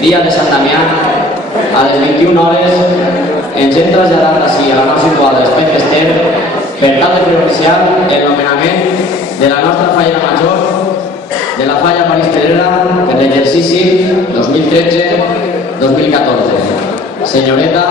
dia de Sant Damià, a les 21 hores, ens hem traslladat així a la nau situada d'Espai Fester per tal de fer oficial el nomenament de la nostra falla major, de la falla París Pedrera, per l'exercici 2013-2014. Senyoreta